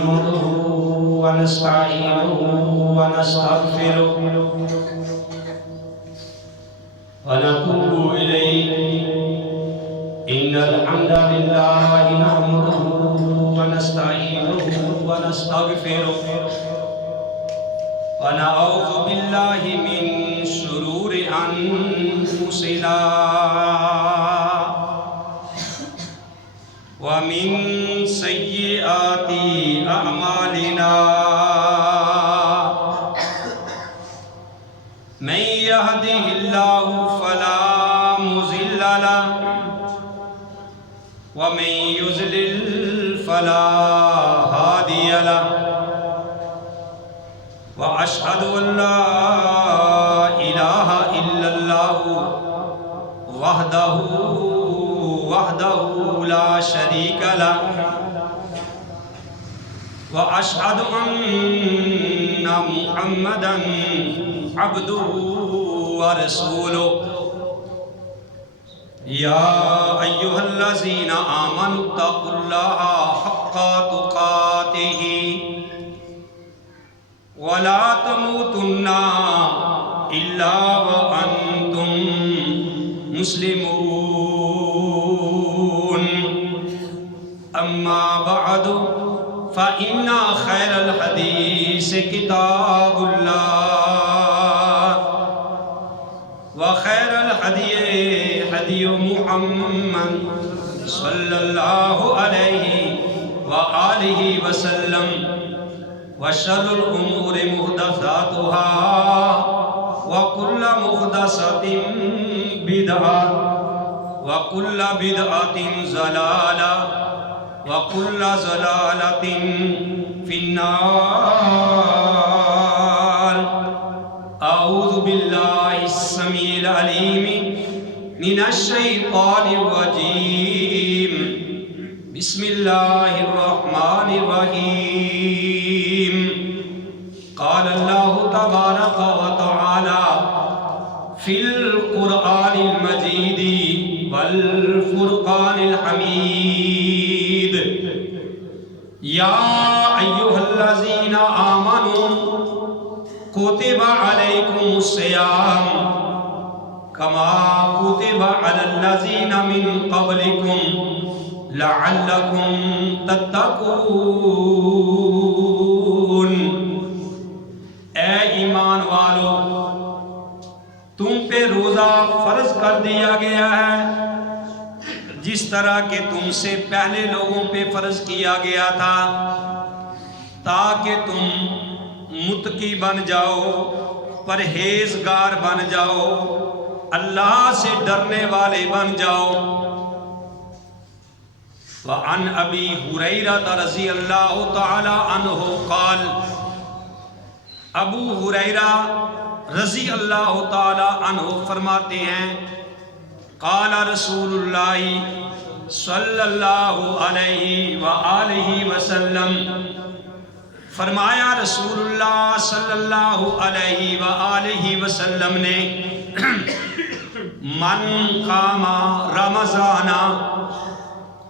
نحمده ونستعينه ونستغفره ونتوب إليه إن الحمد لله نحمده ونستعينه ونستغفره ونعوذ بالله من شرور أنفسنا ومن سيئات أعمالنا من يهده الله فلا مضل له ومن يضلل فلا هادي له وأشهد أن لا إله إلا الله وحده لا شريك له وأشهد أن محمدا عبده ورسوله يا أيها الذين آمنوا اتقوا الله حق تقاته ولا تموتن إلا وأنتم مسلمون أما بعد فإن خير الحديث كتاب الله وخير الهدي هدي محمد صلى الله عليه وآله وسلم وشر الأمور محدثاتها وكل محدثة بدعة وكل بدعة ضلالة وكل ضلالة في النار. أعوذ بالله السميع العليم من الشيطان الرجيم. بسم الله الرحمن الرحيم. قال الله تبارك وتعالى في القرآن المجيد والفرقان الحميد يا أيها الذين آمنوا كتب عليكم الصيام كما كتب على الذين من قبلكم لعلكم تتقون. اے ایمان والو، تم پہ روزہ فرض کر دیا گیا ہے جس طرح کہ تم سے پہلے لوگوں پہ فرض کیا گیا تھا، تاکہ تم متقی بن جاؤ، پرہیزگار بن جاؤ، اللہ سے ڈرنے والے بن جاؤ. وعن ابی ہریرہ رضی اللہ تعالی عنہ قال، ابو ہریرہ رضی اللہ تعالی عنہ فرماتے ہیں، قال رسول اللہ صلی اللہ علیہ وآلہ وسلم، فرمایا رسول اللہ صلی اللہ علیہ وآلہ وسلم نے، من قام رمضان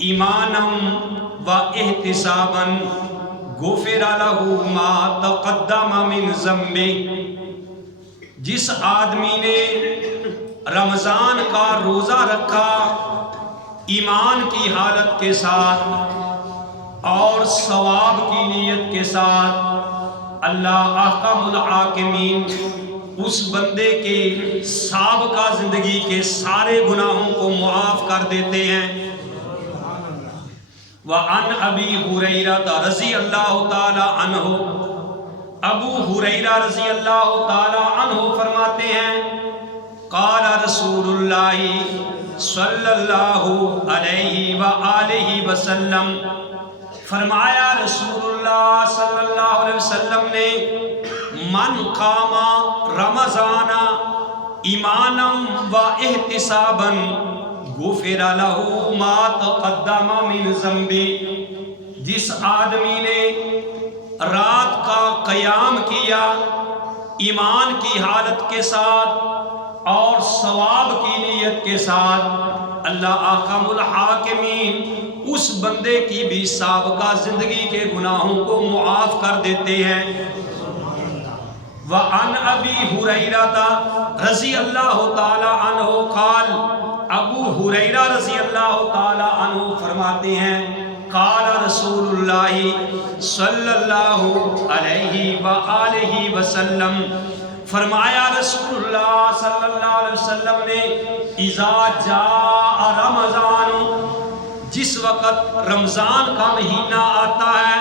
ایمانا و احتسابا غفر له ما تقدم من ذنبه. جس آدمی نے رمضان کا روزہ رکھا ایمان کی حالت کے ساتھ اور ثواب کی نیت کے ساتھ، اللہ احکم الحاکمین اس بندے کے سابقہ زندگی کے سارے گناہوں کو معاف کر دیتے ہیں. وعن ابی ہریرہ رضی اللہ تعالی عنہ، ابو ہریرہ رضی اللہ تعالی عنہ فرماتے ہیں، قال رسول اللہ صلی اللہ علیہ وآلہ وسلم، فرمایا رسول اللہ صلی اللہ علیہ وسلم نے، من قام رمضان ایمانا و احتسابا غفر له ما تقدم من ذنبه. جس آدمی نے رات کا قیام کیا ایمان کی حالت کے ساتھ اور ثواب کی نیت کے ساتھ، اللہ احکم الحاکمین اس بندے کی بھی سابقہ زندگی کے گناہوں کو معاف کر دیتے ہیں۔ وَعَنْ أَبِي هُرَيْرَةَ رضی اللہ تعالی عنہ قال، ابو ہریرہ رضی اللہ تعالی عنہ فرماتے ہیں قال رسول اللہ صلی اللہ علیہ وآلہ وسلم، فرمایا رسول اللہ صلی اللہ علیہ وسلم نے، اذا جاء رمضان، جس وقت رمضان کا مہینہ آتا ہے،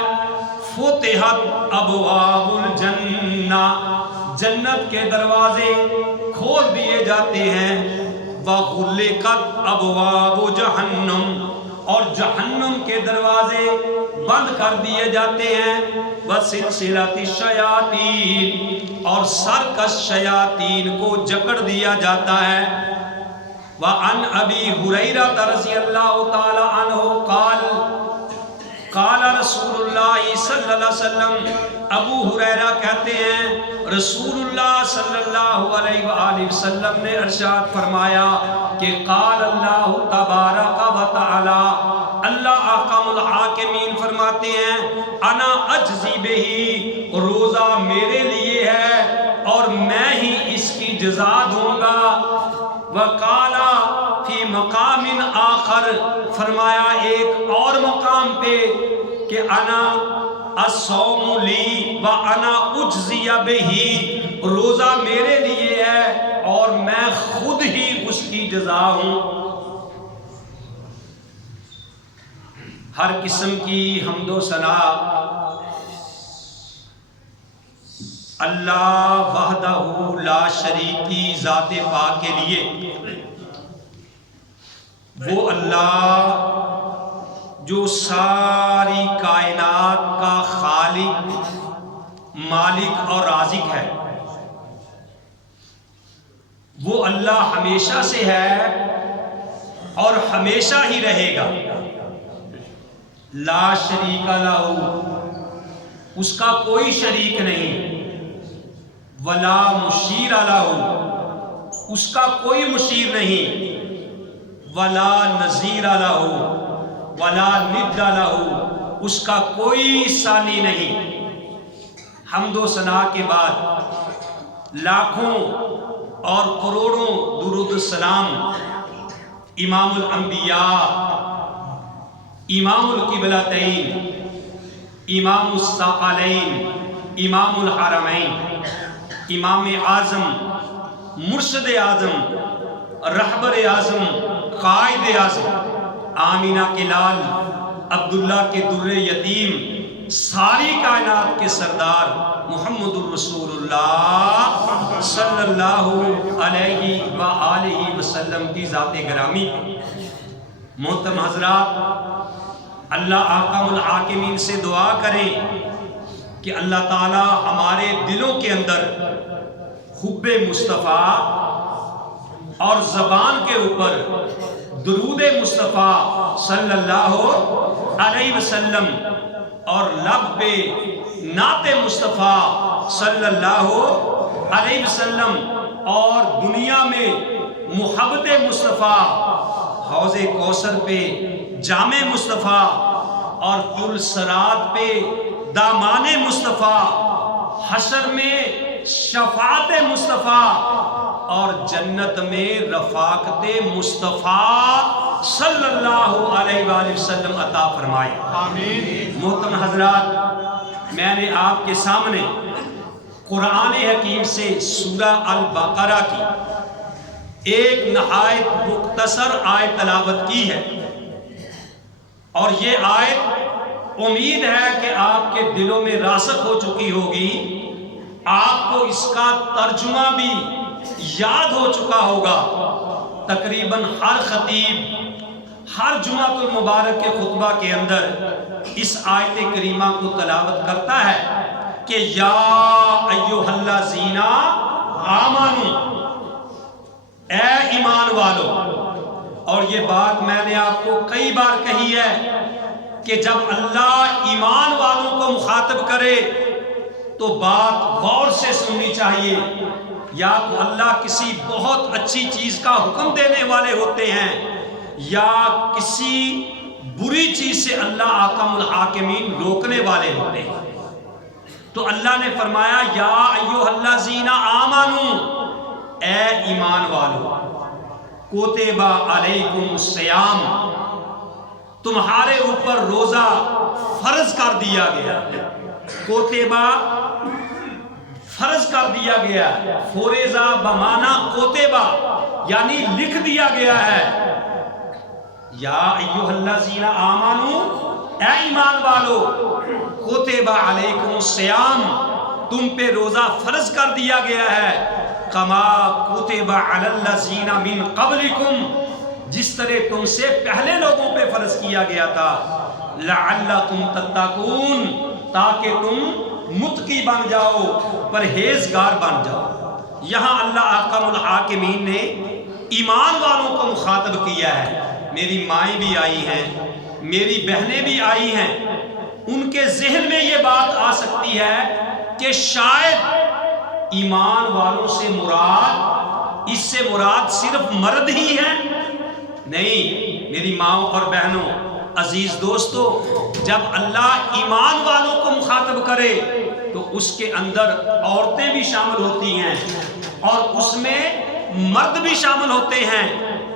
فتحت ابواب الجنہ، جنت کے دروازے کھول دیے جاتے ہیں، وغلقت ابواب جہنم، اور جہنم کے دروازے بند کر دیے جاتے ہیں، وسلسلۃ الشیاطین، اور سرکش شیاطین کو جکڑ دیا جاتا ہے۔ وعن ابی ہریرہ رضی اللہ تعالی عنہ قال، قال رسول اللہ صلی اللہ علیہ وسلم، ابو ہریرہ کہتے ہیں رسول اللہ صلی اللہ علیہ وآلہ وسلم نے ارشاد فرمایا کہ قال اللہ تبارک و تعالی، اللہ احکم الحاکمین فرماتے ہیں، انا اجزی بہی، روزہ میرے لیے ہے اور میں ہی اس کی جزا دوں گا۔ وقالا فی مقام آخر، فرمایا ایک اور مقام پہ کہ انا الصوم لی وانا اجزی بہی، روزہ میرے لیے ہے اور میں خود ہی اس کی جزا ہوں۔ ہر قسم کی حمد و ثنا اللہ وحدہ لا شریکی ذات پاک کے لیے، وہ اللہ جو ساری کائنات کا خالق، مالک اور رازق ہے، وہ اللہ ہمیشہ سے ہے اور ہمیشہ ہی رہے گا۔ لا شریک لہ، اس کا کوئی شریک نہیں، ولا مشیر لہ، اس کا کوئی مشیر نہیں، ولا نظیر لہ، ولا ند لہ، اس کا کوئی ثانی نہیں۔ حمد و ثنا کے بعد لاکھوں اور کروڑوں درود السلام امام الانبیاء، امام القبلتین، امام الثقلین، امام الحرمین، امام اعظم، مرشد اعظم، رہبر اعظم، قائد اعظم، آمینہ کے لال، عبداللہ کے در یتیم، ساری کائنات کے سردار محمد الرسول اللہ صلی اللہ علیہ وآلہ وسلم کی ذات گرامی۔ محترم حضرات، اللہ احکم الحاکمین سے دعا کریں کہ اللہ تعالی ہمارے دلوں کے اندر حب مصطفیٰ اور زبان کے اوپر درود مصطفیٰ صلی اللہ علیہ وسلم اور لب پہ نعت مصطفیٰ صلی اللہ علیہ وسلم، اور دنیا میں محبت مصطفیٰ، حوض کوثر پہ جام مصطفیٰ، اور پل صراط پہ دامان مصطفیٰ، حشر میں شفاعت مصطفیٰ، اور جنت میں رفاقت مصطفیٰ صلی اللہ علیہ وآلہ وسلم عطا فرمائے۔ آمین۔ محترم حضرات، میں نے آپ کے سامنے قرآن حکیم سے سورہ البقرہ کی ایک نہایت مختصر آیت تلاوت کی ہے، اور یہ آیت امید ہے کہ آپ کے دلوں میں راسخ ہو چکی ہوگی، آپ کو اس کا ترجمہ بھی یاد ہو چکا ہوگا۔ تقریباً ہر خطیب ہر جمعۃ المبارک کے خطبہ کے اندر اس آیت کریمہ کو تلاوت کرتا ہے کہ یا ایھا الذین آمنوا، اے ایمان والو۔ اور یہ بات میں نے آپ کو کئی بار کہی ہے کہ جب اللہ ایمان والوں کو مخاطب کرے تو بات غور سے سننی چاہیے۔ یا تو اللہ کسی بہت اچھی چیز کا حکم دینے والے ہوتے ہیں، یا کسی بری چیز سے اللہ احکم الحاکمین روکنے والے ہوتے ہیں۔ تو اللہ نے فرمایا یا ایھا الذین آمنو، اے ایمان والو، کتب علیکم الصیام، تمہارے اوپر روزہ فرض کر دیا گیا۔ کوتبہ فرض کر دیا گیا، فورزا بمانا کوتبہ یعنی لکھ دیا گیا ہے۔ یا ایھا الذین آمنو، اے ایمان والو، کتب علیکم الصیام، تم پہ روزہ فرض کر دیا گیا ہے، کما کتب علی الذین من قبلکم، جس طرح تم سے پہلے لوگوں پہ فرض کیا گیا تھا، لعلکم تتقون، تاکہ تم متقی بن جاؤ، پرہیزگار بن جاؤ۔ یہاں اللہ احکم الحاکمین نے ایمان والوں کو مخاطب کیا ہے۔ میری مائیں بھی آئی ہیں، میری بہنیں بھی آئی ہیں، ان کے ذہن میں یہ بات آ سکتی ہے کہ شاید ایمان والوں سے مراد، اس سے مراد صرف مرد ہی ہیں۔ نہیں میری ماؤں اور بہنوں، عزیز دوستو، جب اللہ ایمان والوں کو مخاطب کرے تو اس کے اندر عورتیں بھی شامل ہوتی ہیں اور اس میں مرد بھی شامل ہوتے ہیں،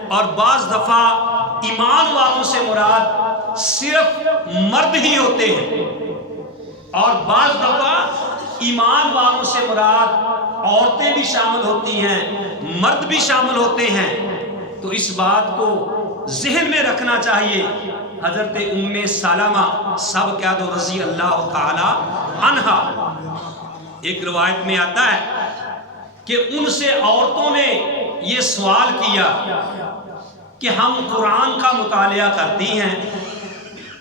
اور بعض دفعہ ایمان والوں سے مراد صرف مرد ہی ہوتے ہیں، اور بعض دفعہ ایمان والوں سے مراد عورتیں بھی شامل ہوتی ہیں، مرد بھی شامل ہوتے ہیں۔ تو اس بات کو ذہن میں رکھنا چاہیے۔ حضرت ام سلمہ سب کہہ دو رضی اللہ تعالی عنہا، ایک روایت میں آتا ہے کہ ان سے عورتوں نے یہ سوال کیا کہ ہم قرآن کا مطالعہ کرتی ہیں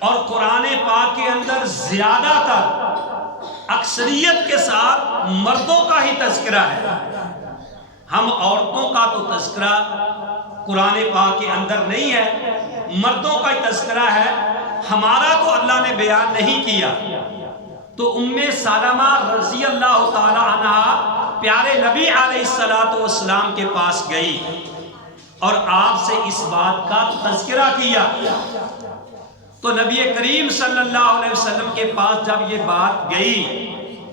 اور قرآن پاک کے اندر زیادہ تر اکثریت کے ساتھ مردوں کا ہی تذکرہ ہے، ہم عورتوں کا تو تذکرہ قرآن پاک کے اندر نہیں ہے، مردوں کا ہی تذکرہ ہے، ہمارا تو اللہ نے بیان نہیں کیا۔ تو ام سلمہ رضی اللہ تعالی عنہا پیارے نبی علیہ السلام کے پاس گئی اور آپ سے اس بات کا تذکرہ کیا۔ تو نبی کریم صلی اللہ علیہ وسلم کے پاس جب یہ بات گئی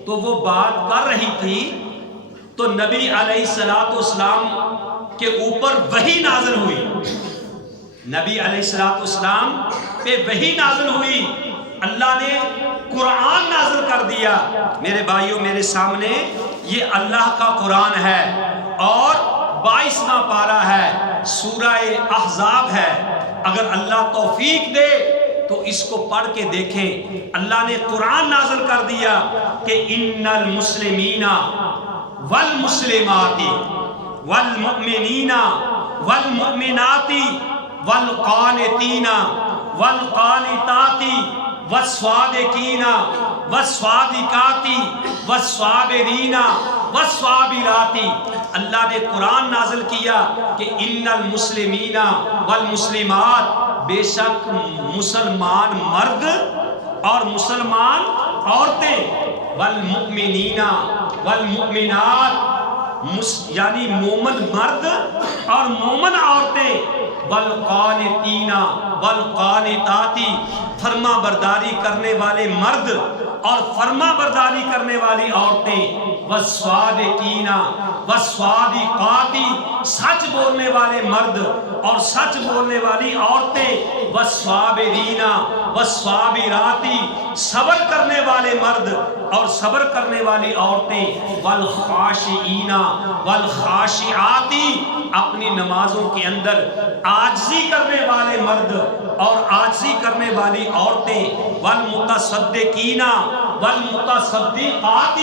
تو وہ بات کر رہی تھی، تو نبی علیہ السلام کے اوپر وحی نازل ہوئی، نبی علیہ السلام پہ وحی نازل ہوئی، اللہ نے قرآن نازل کر دیا۔ میرے بھائیوں، میرے سامنے یہ اللہ کا قرآن ہے اور 22واں پارہ ہے، سورہ احزاب ہے۔ اگر اللہ توفیق دے تو اس کو پڑھ کے دیکھیں، اللہ نے قرآن نازل کر دیا کہ ان المسلمین والمسلمات والمؤمنین والمؤمنات والقانتین والقانتات والصادقین والصادقات والصابرین والصابرات، اللہ نے قرآن نازل کیا کہ ان المسلمین والمسلمات، بے شک مسلمان مرد اور مسلمان عورتیں، والمؤمنین والمؤمنات یعنی مومن مرد اور مومن عورتیں، والقانتین والقانتات، فرما برداری کرنے والے مرد اور فرما برداری کرنے والی عورتیں، والصادقین والصادقات، سچ بولنے والے مرد اور سچ بولنے والی عورتیں، والصابرین والصابرات، صبر کرنے والے مرد اور صبر کرنے والی عورتیں، والخاشعین والخاشعات، اپنی نمازوں کے اندر عاجزی کرنے والے مرد اور عاجزی کرنے والی عورتیں، والمتصدقین والمتصدقات،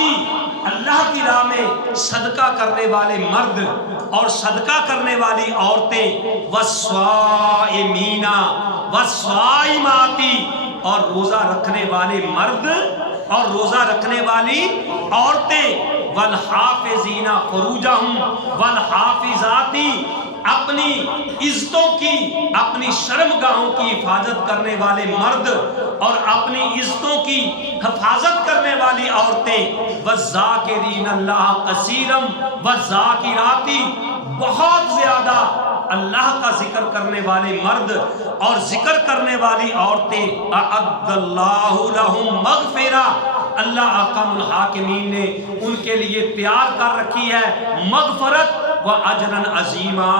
اللہ کی راہ میں صدقہ کرنے والے مرد اور صدقہ کرنے والی عورتیں، والصائمین والصائمات، اور روزہ رکھنے والے مرد اور روزہ رکھنے والی عورتیں، والحافظین فروجہم والحافظات، اپنی عزتوں کی، اپنی شرمگاہوں کی حفاظت کرنے والے مرد اور اپنی عزتوں کی حفاظت کرنے والی عورتیں، والذاکرین اللہ کثیرا والذاکرات، بہت زیادہ اللہ کا ذکر کرنے والے مرد اور ذکر کرنے والی عورتیں اعد اللہ لہم مغفرہ، اللہ احکم الحاکمین نے ان کے لیے تیار کر رکھی ہے مغفرت و اجرا عظیما،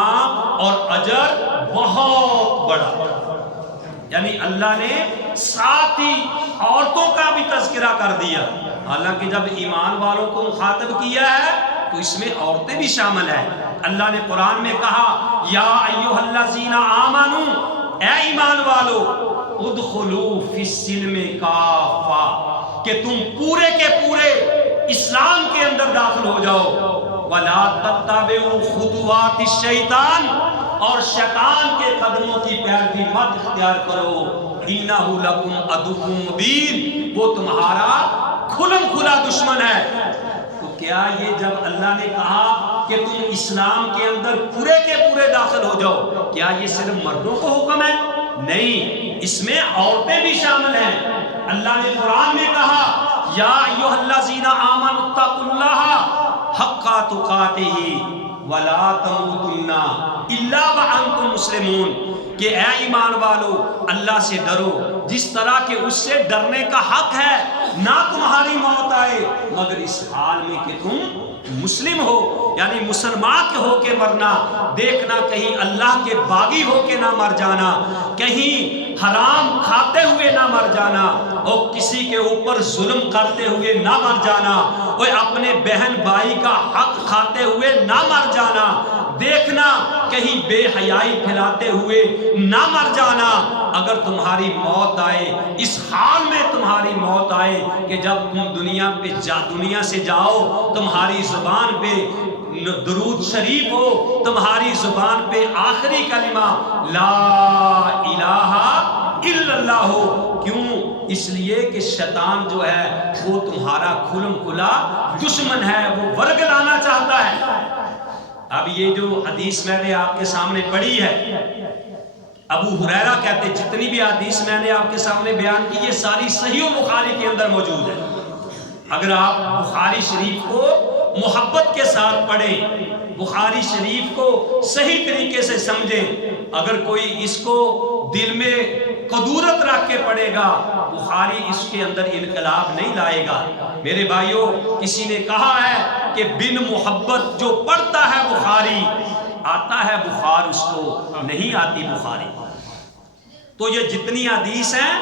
اور اجر بہت بڑا۔ یعنی اللہ نے ساتھ ہی عورتوں کا بھی تذکرہ کر دیا، حالانکہ جب ایمان والوں کو مخاطب کیا ہے تو اس میں عورتیں بھی شامل ہیں۔ اللہ نے قرآن میں کہا یا ایھا الذین آمنوا، اے ایمان والو، ادخلوا فی السلم کافہ، کہ تم پورے کے پورے اسلام کے اندر داخل ہو جاؤ، ولا تتبعوا خطوات الشیطان، اور شیطان کے قدموں کی پیروی مت اختیار کرو، انہ لکم عدو مبین، وہ تمہارا کھلم کھلا دشمن ہے۔ تو کیا یہ جب اللہ نے کہا کہ تم اسلام کے اندر پورے کے پورے داخل ہو جاؤ، کیا یہ صرف مردوں کو حکم ہے؟ نہیں، اس میں عورتیں بھی شامل ہیں۔ اللہ نے قرآن میں کہا یا ایھا الذین آمنوا اتقوا اللہ حق تقاتہ ولا تموتن الا وانتم مسلمون، کہ اے ایمان والو اللہ سے ڈرو جس طرح کہ اس سے ڈرنے کا حق ہے، نہ تمہاری موت آئے مگر اس حال میں کہ تم مسلم ہو، یعنی مسلمان کے ہو کے مرنا، دیکھنا کہیں اللہ کے باغی ہو کے نہ مر جانا، کہیں حرام کھاتے ہوئے نہ مر جانا، اور کسی کے اوپر ظلم کرتے ہوئے نہ مر جانا، اور اپنے بہن بھائی کا حق کھاتے ہوئے نہ مر جانا، دیکھنا کہیں بے حیائی پھیلاتے ہوئے نہ مر جانا۔ اگر تمہاری موت آئے، اس حال میں تمہاری موت آئے کہ جب تم دنیا سے جاؤ، تمہاری زبان پہ درود شریف ہو، تمہاری زبان پہ آخری کلمہ لا الہ الا اللہ ہو، کیوں؟ اس لیے کہ شیطان جو ہے وہ تمہارا کھلم کھلا دشمن ہے، وہ ورگلانا چاہتا ہے۔ اب یہ جو حدیث میں نے آپ کے سامنے پڑھی ہے، ابو ہریرہ کہتے جتنی بھی حدیث میں نے آپ کے سامنے بیان کی یہ ساری صحیح بخاری کے اندر موجود ہے۔ اگر آپ بخاری شریف کو محبت کے ساتھ پڑھیں، بخاری شریف کو صحیح طریقے سے سمجھیں، اگر کوئی اس کو دل میں قدورت رکھ کے پڑھے گا، بخاری اس کے اندر انقلاب نہیں لائے گا۔ میرے بھائیوں، کسی نے کہا ہے کہ بن محبت جو پڑھتا ہے بخاری، آتا ہے بخار اس کو نہیں آتی بخاری۔ تو یہ جتنی حدیث ہیں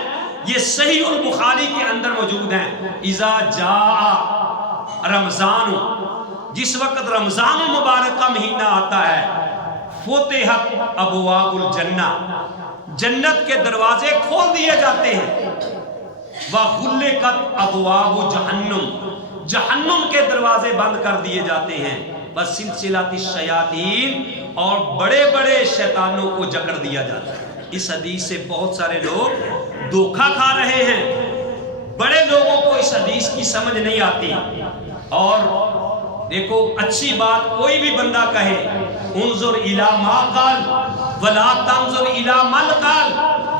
یہ صحیح البخاری کے اندر موجود ہیں۔ اذا جاء رمضان، جس وقت رمضان المبارک کا مہینہ آتا ہے، فتحت ابواب الجنہ، جنت کے دروازے کھول دیے جاتے ہیں، وغلقت ابواب جہنم، جہنم کے دروازے بند کر دیے جاتے ہیں، بس سلسلۃ الشیاطین، اور بڑے بڑے شیطانوں کو جکڑ دیا جاتا ہے۔ اس حدیث سے بہت سارے لوگ دھوکہ کھا رہے ہیں، بڑے لوگوں کو اس حدیث کی سمجھ نہیں آتی۔ اور دیکھو، اچھی بات کوئی بھی بندہ کہے، انظر الی ما قال ولا تنظر الی من قال،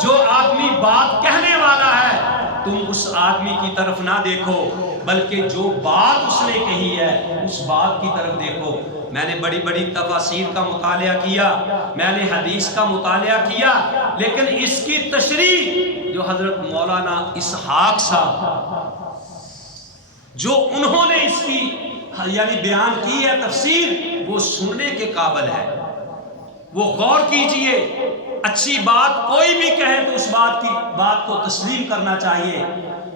جو آدمی بات کہنے والا ہے تم اس آدمی کی طرف نہ دیکھو، بلکہ جو بات اس نے کہی ہے اس بات کی طرف دیکھو۔ میں نے بڑی بڑی تفاسیر کا مطالعہ کیا، میں نے حدیث کا مطالعہ کیا، لیکن اس کی تشریح جو حضرت مولانا اسحاق صاحب جو انہوں نے اس کی یعنی بیان کی ہے تفسیر، وہ سننے کے قابل ہے۔ وہ غور کیجئے، اچھی بات کوئی بھی کہے تو اس بات کو تسلیم کرنا چاہیے۔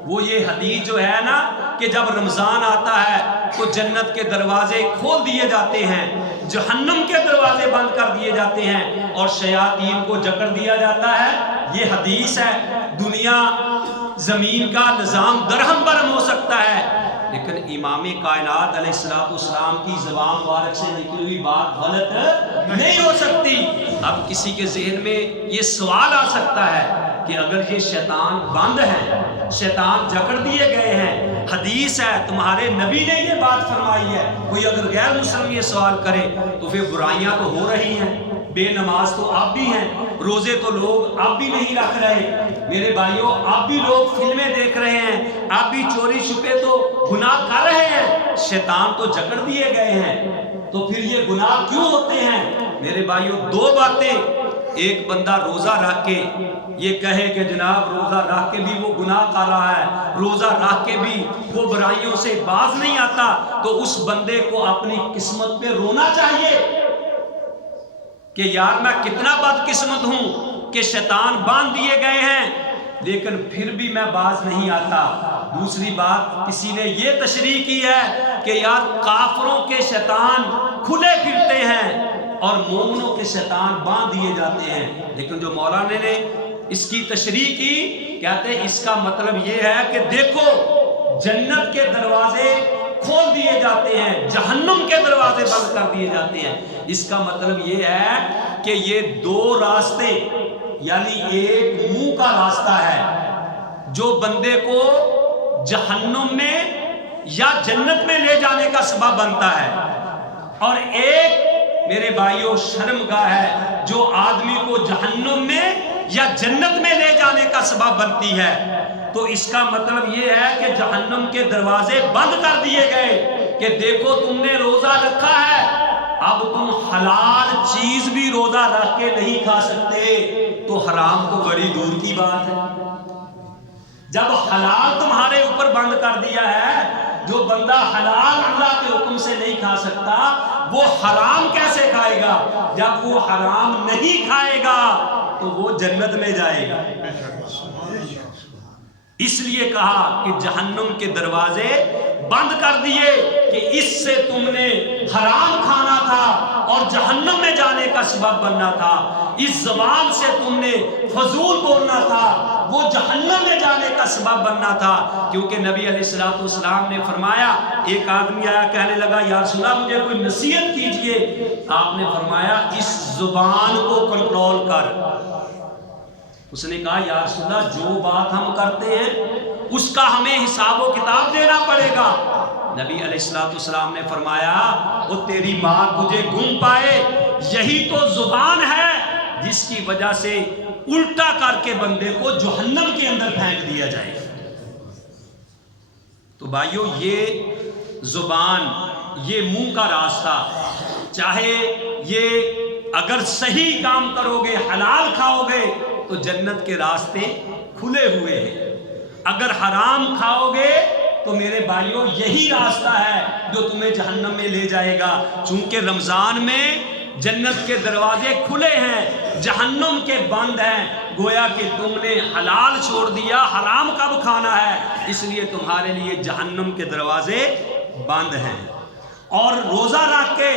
وہ یہ حدیث جو ہے نا کہ جب رمضان آتا ہے تو جنت کے دروازے کھول دیے جاتے ہیں، جہنم کے دروازے بند کر دیے جاتے ہیں، اور شیاطین کو جکڑ دیا جاتا ہے، یہ حدیث ہے۔ دنیا زمین کا نظام درہم برہم ہو سکتا ہے، لیکن امام کائنات علیہ السلام کی زبان مبارک سے نکلی ہوئی بات غلط نہیں ہو سکتی۔ اب کسی کے ذہن میں یہ سوال آ سکتا ہے کہ اگر یہ شیطان بند ہے، شیطان جکڑ دیے گئے ہیں، حدیث ہے، تمہارے نبی نے یہ بات فرمائی ہے، کوئی اگر غیر مسلم یہ سوال کرے تو پھر برائیاں تو ہو رہی ہیں، بے نماز تو آپ بھی ہیں، روزے تو لوگ آپ بھی نہیں رکھ رہے، میرے بھائیوں آپ بھی لوگ فلمیں دیکھ رہے ہیں، آپ بھی چوری چھپے تو گناہ کر رہے ہیں، شیطان تو جکڑ دیے گئے ہیں، تو پھر یہ گناہ کیوں ہوتے ہیں؟ میرے بھائیوں دو باتیں، ایک بندہ روزہ رکھ کے یہ کہے کہ جناب روزہ رکھ کے بھی وہ گناہ کر رہا ہے، روزہ رکھ کے بھی وہ برائیوں سے باز نہیں آتا، تو اس بندے کو اپنی قسمت پہ رونا چاہیے کہ یار میں کتنا بد قسمت ہوں کہ شیطان باندھ دیے گئے ہیں لیکن پھر بھی میں باز نہیں آتا۔ دوسری بات کسی نے یہ تشریح کی ہے کہ یار کافروں کے شیطان کھلے پھرتے ہیں اور مومنوں کے شیطان باندھ دیے جاتے ہیں، لیکن جو مولانا نے اس کی تشریح کی، کہتے ہیں اس کا مطلب یہ ہے کہ دیکھو جنت کے دروازے کھول دیے جاتے ہیں، جہنم کے دروازے بند کر دیے جاتے ہیں۔ اس کا مطلب یہ ہے کہ یہ دو راستے، یعنی ایک منہ کا راستہ ہے جو بندے کو جہنم میں یا جنت میں لے جانے کا سبب بنتا ہے، اور ایک میرے بھائیوں شرمگاہ ہے جو آدمی کو جہنم میں یا جنت میں لے جانے کا سبب بنتی ہے۔ تو اس کا مطلب یہ ہے کہ جہنم کے دروازے بند کر دیے گئے کہ دیکھو تم نے روزہ رکھا ہے، اب تم حلال چیز بھی روزہ رکھ کے نہیں کھا سکتے، تو حرام تو بڑی دور کی بات ہے۔ جب حلال تمہارے اوپر بند کر دیا ہے، جو بندہ حلال اللہ کے حکم سے نہیں کھا سکتا وہ حرام کیسے کھائے گا؟ جب وہ حرام نہیں کھائے گا تو وہ جنت میں جائے گا۔ اس لیے کہا کہ جہنم کے دروازے بند کر دیے کہ اس سے تم نے حرام کھانا تھا اور جہنم میں جانے کا سبب بننا تھا، اس زبان سے تم نے فضول بولنا تھا، وہ جہنم میں جانے کا سبب بننا تھا۔ کیونکہ نبی علیہ السلام نے فرمایا، ایک آدمی آیا کہنے لگا یا رسول اللہ مجھے کوئی نصیحت کیجئے، آپ نے فرمایا اس زبان کو کنٹرول کر۔ اس نے کہا یا رسول اللہ جو بات ہم کرتے ہیں اس کا ہمیں حساب و کتاب دینا پڑے گا۔ نبی علیہ السلام نے فرمایا وہ تیری ماں تجھے گم پائے، یہی تو زبان ہے جس کی وجہ سے الٹا کر کے بندے کو جہنم کے اندر پھینک دیا جائے۔ تو بھائیو یہ زبان، یہ منہ کا راستہ، چاہے یہ اگر صحیح کام کرو گے، حلال کھاؤ گے تو جنت کے راستے کھلے ہوئے ہیں، اگر حرام کھاؤ گے تو میرے بھائیوں یہی راستہ ہے جو تمہیں جہنم میں لے جائے گا۔ چونکہ رمضان میں جنت کے دروازے کھلے ہیں، جہنم کے بند ہیں، گویا کہ تم نے حلال چھوڑ دیا، حرام کب کھانا ہے، اس لیے تمہارے لیے جہنم کے دروازے بند ہیں۔ اور روزہ رکھ کے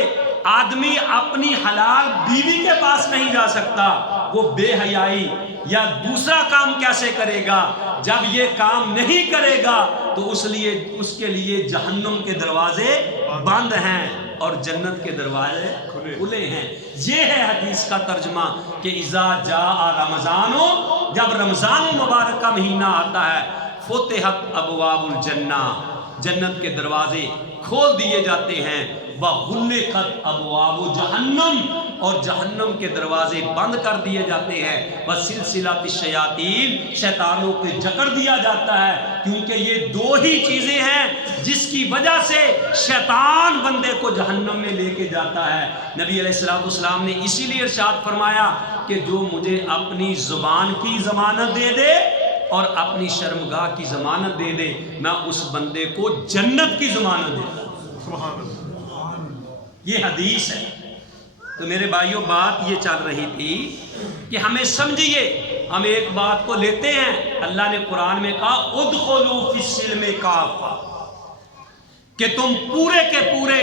آدمی اپنی حلال بیوی کے پاس نہیں جا سکتا، وہ بے حیائی یا دوسرا کام کیسے کرے گا؟ جب یہ کام نہیں کرے گا تو اس کے لیے جہنم کے دروازے بند ہیں اور جنت کے دروازے کھلے ہیں۔ یہ ہے حدیث کا ترجمہ کہ اذا جاء رمضان، جب رمضان مبارک کا مہینہ آتا ہے، فتحت ابواب الجنہ، جنت کے دروازے کھول دیے جاتے ہیں، وغلقت ابواب جہنم، اور جہنم کے دروازے بند کر دیے جاتے ہیں، وسلسلۃ الشیاطین، شیطانوں کو جکڑ دیا جاتا ہے، کیونکہ یہ دو ہی چیزیں ہیں جس کی وجہ سے شیطان بندے کو جہنم میں لے کے جاتا ہے۔ نبی علیہ السلام نے اسی لیے ارشاد فرمایا کہ جو مجھے اپنی زبان کی ضمانت دے دے اور اپنی شرمگاہ کی ضمانت دے دے، میں اس بندے کو جنت کی ضمانت دیتا ہوں۔ یہ حدیث ہے۔ تو میرے بھائیوں بات یہ چل رہی تھی کہ ہمیں سمجھیے، ہم ایک بات کو لیتے ہیں، اللہ نے قرآن میں کہا ادخلوا فی السلم کافہ، کہ تم پورے کے پورے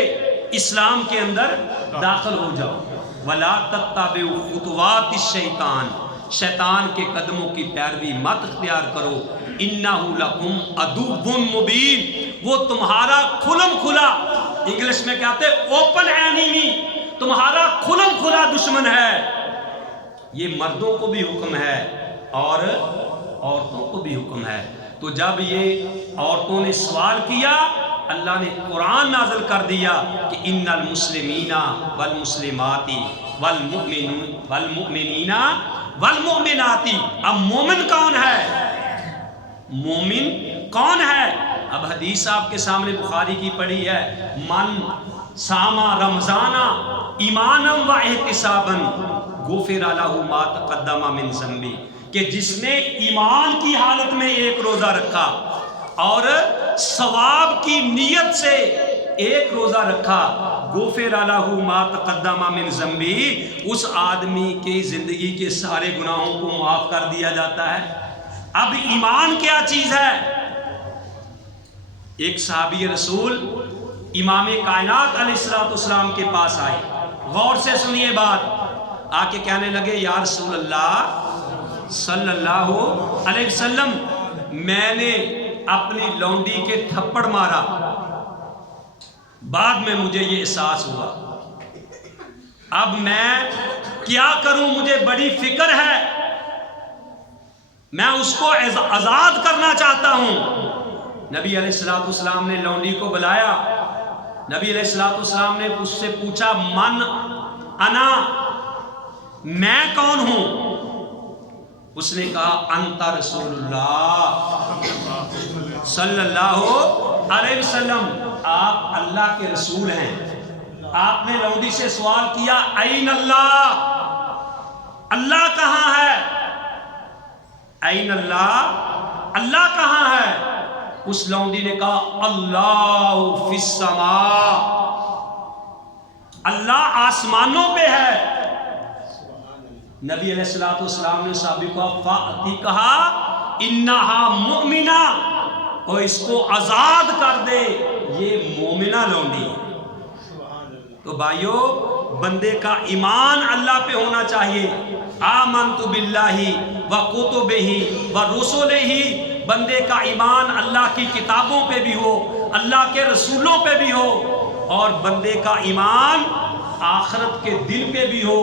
اسلام کے اندر داخل ہو جاؤ، ولا تتبعوا خطوات الشیطان، شیطان کے قدموں کی پیروی مت اختیار کرو، انہ لکم عدو مبین، وہ تمہارا کھلم کھلا، انگلش میں کہتے ہیں اوپن اینیمی، تمہارا کھلم کھلا دشمن ہے۔ یہ مردوں کو بھی حکم ہے اور عورتوں کو بھی حکم ہے۔ تو جب یہ عورتوں نے سوال کیا، اللہ نے قرآن نازل کر دیا کہ ان المسلمین والمسلمات والمؤمنین والمؤمنات۔ اب مومن کون ہے؟ مومن کون ہے؟ اب حدیث آپ کے سامنے بخاری کی پڑھی ہے، من ساما رمضانہ ایمانم و احتسابن غفر لہ ما تقدم من ذنبہ، کہ جس نے ایمان کی حالت میں ایک روزہ رکھا اور ثواب کی نیت سے ایک روزہ رکھا، غفر لہ ما تقدم من ذنبہ، اس آدمی کی زندگی کے سارے گناہوں کو معاف کر دیا جاتا ہے۔ اب ایمان کیا چیز ہے؟ ایک صحابی رسول امام کائنات علیہ السلام کے پاس آئے، غور سے سنیے بات، آ کے کہنے لگے یا رسول اللہ صلی اللہ علیہ وسلم، میں نے اپنی لونڈی کے تھپڑ مارا، بعد میں مجھے یہ احساس ہوا، اب میں کیا کروں؟ مجھے بڑی فکر ہے، میں اس کو آزاد کرنا چاہتا ہوں۔ نبی علیہ السلام نے لونڈی کو بلایا، نبی علیہ السلام نے اس سے پوچھا من انا، میں کون ہوں؟ اس نے کہا انت رسول اللہ صلی اللہ علیہ وسلم، آپ اللہ کے رسول ہیں۔ آپ نے لونڈی سے سوال کیا این اللہ، اللہ کہاں ہے؟ این اللہ، اللہ کہاں ہے؟ اس لونڈی نے کہا اللہ فی السماء، اللہ آسمانوں پہ ہے۔ نبی علیہ السلام نے صحابی کو فاتی کہا انہا مؤمنہ، اور اس کو آزاد کر دے، یہ مومنہ لونڈی ہے۔ تو بھائیو، بندے کا ایمان اللہ پہ ہونا چاہیے، آمنت باللہ و کتبہ و رسلہ، بندے کا ایمان اللہ کی کتابوں پہ بھی ہو، اللہ کے رسولوں پہ بھی ہو، اور بندے کا ایمان آخرت کے دن پہ بھی ہو،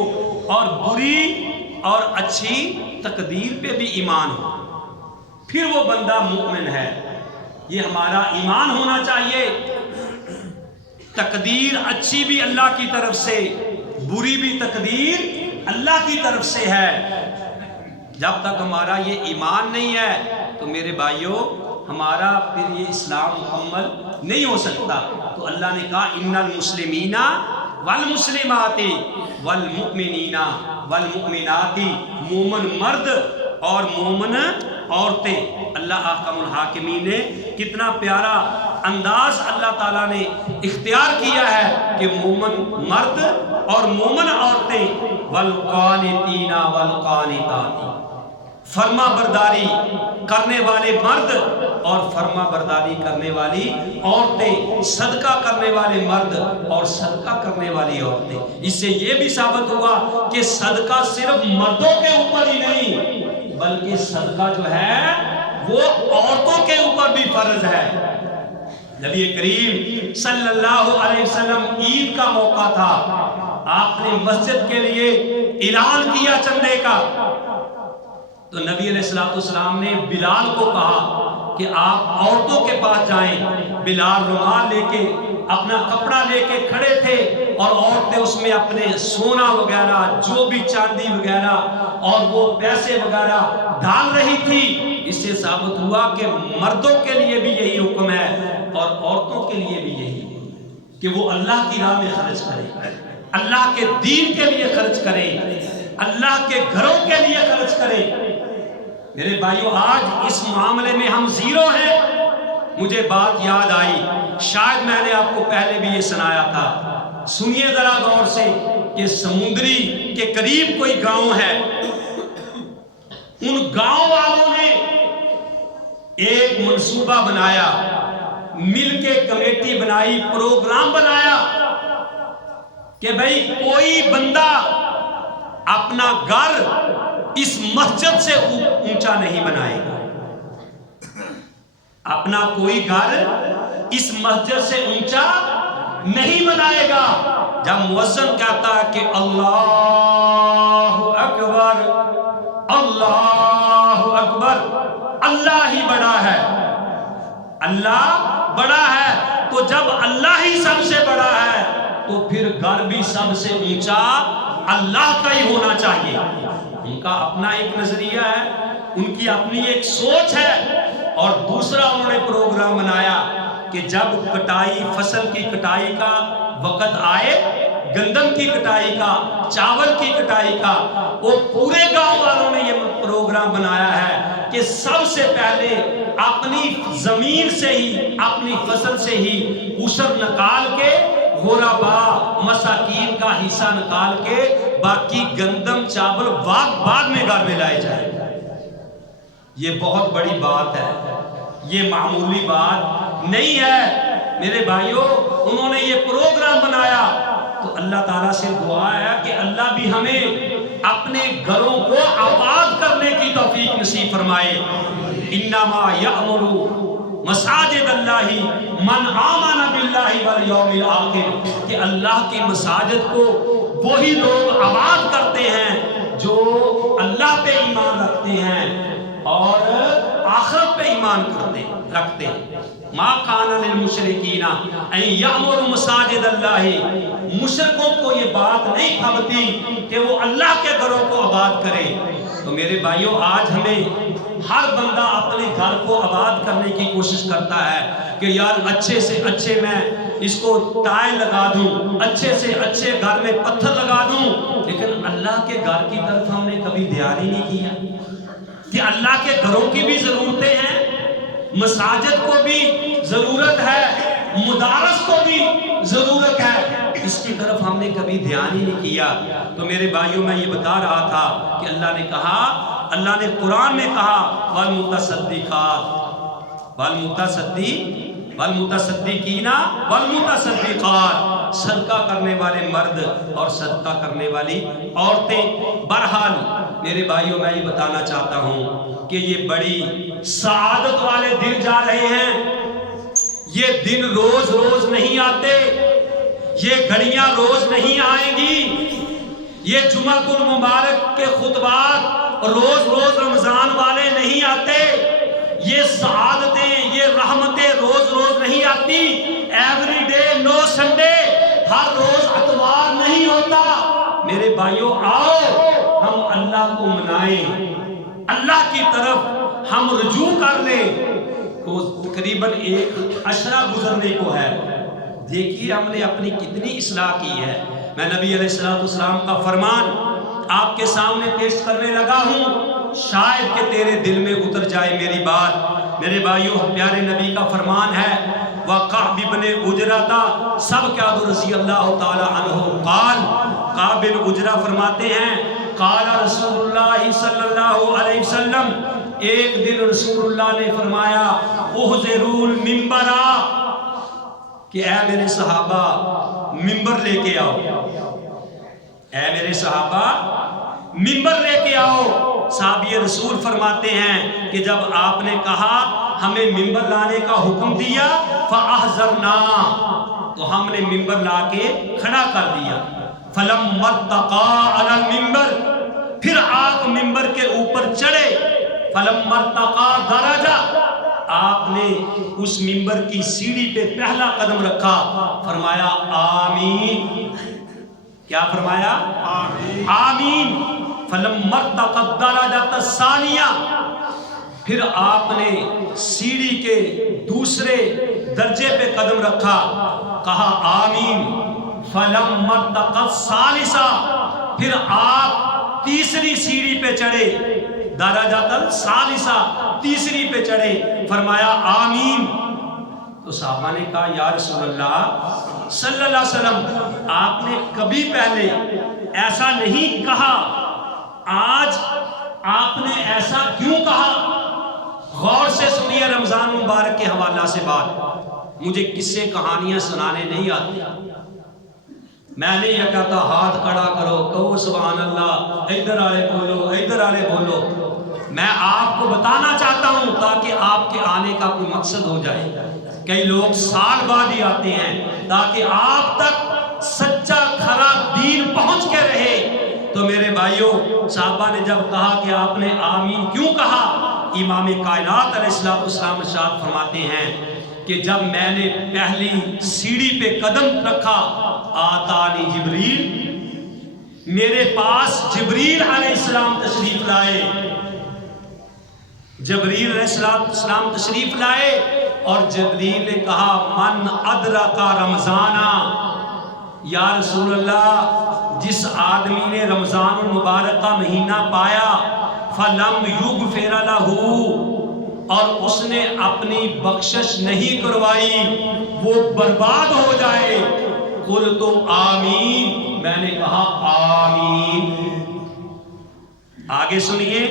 اور بری اور اچھی تقدیر پہ بھی ایمان ہو، پھر وہ بندہ مومن ہے۔ یہ ہمارا ایمان ہونا چاہیے۔ تقدیر اچھی بھی اللہ کی طرف سے، بری بھی تقدیر اللہ کی طرف سے ہے۔ جب تک ہمارا یہ ایمان نہیں ہے تو میرے بھائیوں، ہمارا پھر یہ اسلام مکمل نہیں ہو سکتا۔ تو اللہ نے کہا ان المسلمین والمسلمات والمؤمنین والمؤمنات، مومن مرد اور مومن عورتیں۔ اللہ احکم الحاکمین نے کتنا پیارا انداز اللہ تعالیٰ نے اختیار کیا ہے کہ مومن مرد اور مومن عورتیں، والقانتین والقانتات، فرما برداری کرنے والے مرد اور فرما برداری کرنے والی عورتیں، صدقہ کرنے والے مرد اور صدقہ کرنے والی عورتیں۔ اس سے یہ بھی ثابت ہوا کہ صدقہ صرف مردوں کے اوپر ہی نہیں، بلکہ صدقہ جو ہے وہ عورتوں کے اوپر بھی فرض ہے۔ نبی کریم صلی اللہ علیہ وسلم عید کا موقع تھا، آپ نے مسجد کے لیے اعلان کیا چندے کا، تو نبی علیہ السلام نے بلال کو کہا کہ آپ عورتوں کے پاس جائیں۔ بلال رومال لے کے، اپنا کپڑا لے کے کھڑے تھے، اور عورتیں اس میں اپنے سونا وغیرہ، جو بھی چاندی وغیرہ اور وہ پیسے وغیرہ ڈال رہی تھی۔ اس سے ثابت ہوا کہ مردوں کے لیے بھی یہی حکم ہے اور عورتوں کے لیے بھی یہی ہے کہ وہ اللہ کی راہ میں خرچ کریں، اللہ کے دین کے لیے خرچ کریں، اللہ کے گھروں کے لیے خرچ کریں۔ میرے بھائیو، آج اس معاملے میں ہم زیرو ہیں۔ مجھے بات یاد آئی، شاید میں نے آپ کو پہلے بھی یہ سنایا تھا، سنیے ذرا غور سے، کہ سمندری کے قریب کوئی گاؤں ہے، ان گاؤں والوں نے ایک منصوبہ بنایا، مل کے کمیٹی بنائی، پروگرام بنایا کہ بھئی کوئی بندہ اپنا گھر اس مسجد سے اونچا نہیں بنائے گا، اپنا کوئی گھر اس مسجد سے اونچا نہیں بنائے گا۔ جب مؤذن کہتا ہے کہ اللہ اکبر اللہ اکبر، اللہ ہی بڑا ہے، اللہ بڑا ہے، تو جب اللہ ہی سب سے بڑا ہے تو پھر گھر بھی سب سے اونچا اللہ کا ہی ہونا چاہیے۔ ان کا اپنا ایک نظریہ ہے، ان کی اپنی ایک سوچ ہے۔ اور دوسرا انہوں نے پروگرام بنایا کہ جب کٹائی، فصل کی کٹائی کا وقت آئے گندم کی کٹائی کا، چاول کی کٹائی کا، وہ پورے گاؤں والوں نے یہ پروگرام بنایا ہے کہ سب سے پہلے اپنی زمین سے ہی، اپنی فصل سے ہی عشر نکال کے، غربا مساکین کا حصہ نکال کے، باقی گندم چاول بعد میں گھر میں لائے جائیں۔ یہ بہت بڑی بات ہے، یہ معمولی بات نہیں ہے میرے بھائیوں۔ انہوں نے یہ پروگرام بنایا تو اللہ تعالیٰ سے دعا ہے کہ اللہ بھی ہمیں اپنے گھروں کو آباد کرنے کی توفیق نصیب فرمائے۔ انما یأمر مساجد اللہ من آمن باللہ والیوم الآخر، کہ اللہ کی مساجد کو وہی لوگ آباد کرتے ہیں جو اللہ پہ ایمان رکھتے ہیں اور آخرت پہ ایمان رکھتے ہیں۔ ما کان للمشرکین ان یعمروا مساجد اللہ، مشرکوں کو یہ بات نہیں پھبتی کہ وہ اللہ کے گھروں کو آباد کرے۔ تو میرے بھائیوں، آج ہمیں ہر بندہ اپنے گھر کو آباد کرنے کی کوشش کرتا ہے کہ یار اچھے سے اچھے میں اس کو ٹائل لگا دوں، اچھے سے اچھے گھر میں پتھر لگا دوں، لیکن اللہ کے گھر کی طرف ہم نے کبھی دھیان ہی نہیں کیا کہ اللہ کے گھروں کی بھی ضرورتیں ہیں، مساجد کو بھی ضرورت ہے، مدارس کو بھی ضرورت ہے، اس کی طرف ہم نے کبھی دھیان ہی نہیں کیا۔ تو میرے بھائیوں، میں یہ بتا رہا تھا کہ اللہ نے کہا، اللہ نے قرآن میں کہا والمتصدقات والمتصدقین والمتصدقات، صدقہ کرنے والے مرد اور صدقہ کرنے والی عورتیں۔ بہرحال میرے بھائیوں، میں یہ بتانا چاہتا ہوں کہ یہ بڑی سعادت والے دن جا رہے ہیں۔ یہ دن روز روز نہیں آتے، یہ گھڑیاں روز نہیں آئیں گی، یہ جمعہ المبارک کے خطبات روز روز رمضان والے نہیں آتے، یہ سعادتیں، یہ رحمتیں روز روز نہیں آتی۔ ایوری ڈے نو سنڈے، ہر روز اتوار نہیں ہوتا۔ میرے بھائیوں، آؤ ہم اللہ کو منائیں، اللہ کی طرف ہم رجوع کر لیں۔ تو تقریباً ایک عشرہ گزرنے کو ہے، دیکھیے ہم نے اپنی کتنی اصلاح کی ہے۔ میں نبی علیہ السلام کا فرمان آپ کے سامنے پیش کرنے لگا ہوں، شاید کہ تیرے دل میں اتر جائے میری بات۔ میرے بھائیوں، پیارے نبی کا فرمان ہے، وَقَعْبِ بن اجرہ سب کیا رضی اللہ تعالی عنہ قال، کعب بن اجرہ فرماتے ہیں، قال رسول اللہ صلی اللہ علیہ وسلم، ایک دن رسول اللہ نے فرمایا، احضروا المنبر، کہ اے میرے صحابہ منبر لے کے آؤ، اے میرے صحابہ منبر لے کے آؤ۔ صحابی رسول فرماتے ہیں کہ جب آپ نے کہا ہمیں منبر لانے کا حکم دیا، فَأَحْضَرْنَا، تو ہم نے منبر لا کے کھڑا کر دیا۔ فَلَمَّا ارْتَقَىٰ عَلَى الْمِنبَرِ، پھر آپ منبر کے اوپر چڑھے، فَلَمَّا ارْتَقَىٰ دَرَجَ، آپ نے اس منبر کی سیڑھی پہ پہلا قدم رکھا، فرمایا آمین۔ کیا فرمایا؟ آمین۔ آمین۔ فَلَمَّا ارْتَقَىٰ الدَّرَجَةَ الثَّانِيَةَ، پھر آپ نے سیڑھی کے دوسرے درجے پہ قدم رکھا، کہا آمین۔ فَلَمَّا ارْتَقَىٰ الثَّالِثَةَ، پھر آپ تیسری سیڑھی پہ چڑھے، درجۃ الثالثہ، تیسری پہ چڑھے، فرمایا آمین۔ تو صحابہ نے کہا یا رسول اللہ صلی اللہ علیہ وسلم، آپ نے کبھی پہلے ایسا نہیں کہا، آج آپ نے ایسا کیوں کہا؟ غور سے سنیے رمضان مبارک کے حوالہ سے بات، مجھے قصے کہانیاں سنانے نہیں آتی، میں نے یہ کہتا ہاتھ کھڑا کرو، کہو سبحان اللہ، ادھر والے بولو، ادھر والے بولو۔ میں آپ کو بتانا چاہتا ہوں تاکہ آپ کے آنے کا کوئی مقصد ہو جائے۔ کئی لوگ سال بعد ہی آتے ہیں تاکہ آپ تک سچا کھرا دین پہنچ کے رہے۔ تو میرے بھائیوں، صحابہ نے جب کہا کہ آپ نے آمین کیوں کہا، امام کائنات علیہ السلام ارشاد فرماتے ہیں کہ جب میں نے پہلی سیڑھی پہ قدم رکھا، آتانی جبریل، میرے پاس جبریل علیہ السلام تشریف لائے، جبریل علیہ السلام تشریف لائے، اور جبریل نے کہا من ادرک رمضان، یا رسول اللہ جس آدمی نے رمضان المبارک کا مہینہ پایا فلم یغفر لہ اور اس نے اپنی بخشش نہیں کروائی وہ برباد ہو جائے. قلت آمین میں نے کہا آمین. آگے سنیے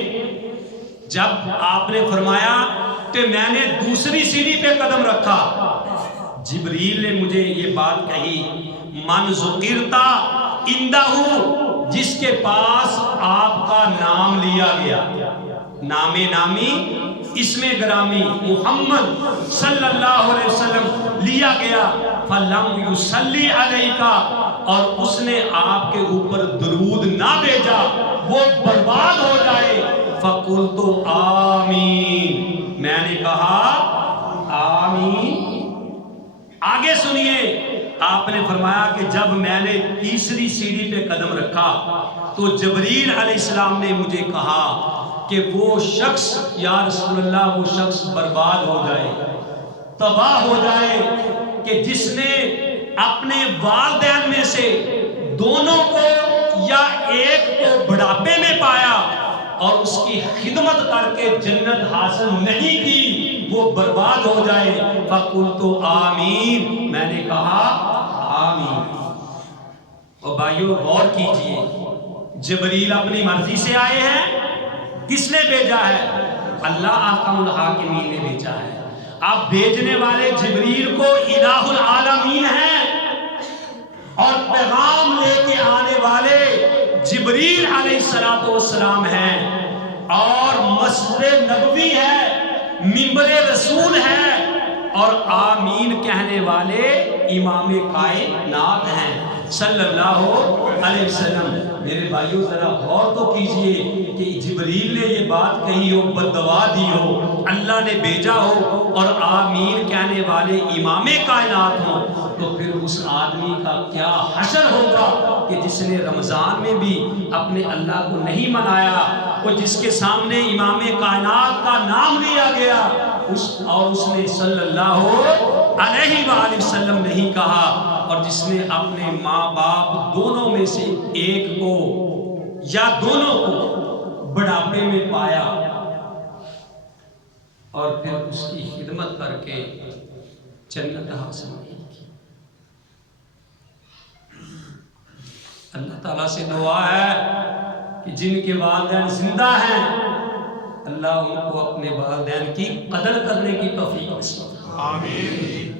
جب آپ نے فرمایا کہ میں نے دوسری سیڑھی پہ قدم رکھا جبریل نے مجھے یہ بات کہی من ذکرتا عندہ جس کے پاس آپ کا نام لیا گیا نام نامی اسم گرامی محمد صلی اللہ علیہ وسلم لیا گیا فلم یصلی علیکا اور اس نے آپ کے اوپر درود نہ بھیجا وہ برباد ہو جائے. فقلت آمین میں نے کہا آمین. آگے سنیے آپ نے فرمایا کہ جب میں نے تیسری سیڑھی پہ قدم رکھا تو جبریل علیہ السلام نے مجھے کہا کہ وہ شخص یا رسول اللہ وہ شخص برباد ہو جائے تباہ ہو جائے کہ جس نے اپنے والدین میں سے دونوں کو یا ایک کو بڑھاپے میں پایا اور اس کی خدمت کر کے جنت حاصل نہیں کی وہ برباد ہو جائے. فقلت آمین میں نے کہا آمین. اور بھائیو غور کیجئے جبریل اپنی مرضی سے آئے ہیں کس نے بھیجا ہے؟ اللہ احکم الحاکمین نے بھیجا ہے. اب بھیجنے والے جبریل کو الہ العالمین ہیں اور پیغام لے کے آنے والے جبریل علیہ السلام ہیں اور مسجد نبوی ہے منبر رسول ہے اور آمین کہنے والے امام کائنات ہیں صلی اللہ علیہ وسلم. میرے بھائیوں ذرا غور تو کیجئے کہ جبریل نے یہ بات کہی ہو بددعا دی ہو اللہ نے بھیجا ہو اور آمین کہنے والے امام کائنات ہوں تو پھر اس آدمی کا کیا حشر ہوگا کہ جس نے رمضان میں بھی اپنے اللہ کو نہیں منایا اور جس کے سامنے امام کائنات کا نام لیا گیا اور اس نے صلی اللہ علیہ وآلہ وسلم نہیں کہا اور جس نے اپنے ماں باپ دونوں میں سے ایک کو یا دونوں کو بڑھاپے میں پایا اور پھر اس کی خدمت کر کے جنت حاصل نہیں کی. اللہ تعالیٰ سے دعا ہے کہ جن کے والدین زندہ ہیں اللہ ان کو اپنے والدین کی قدر کرنے کی توفیق نصیب فرمائے. آمین.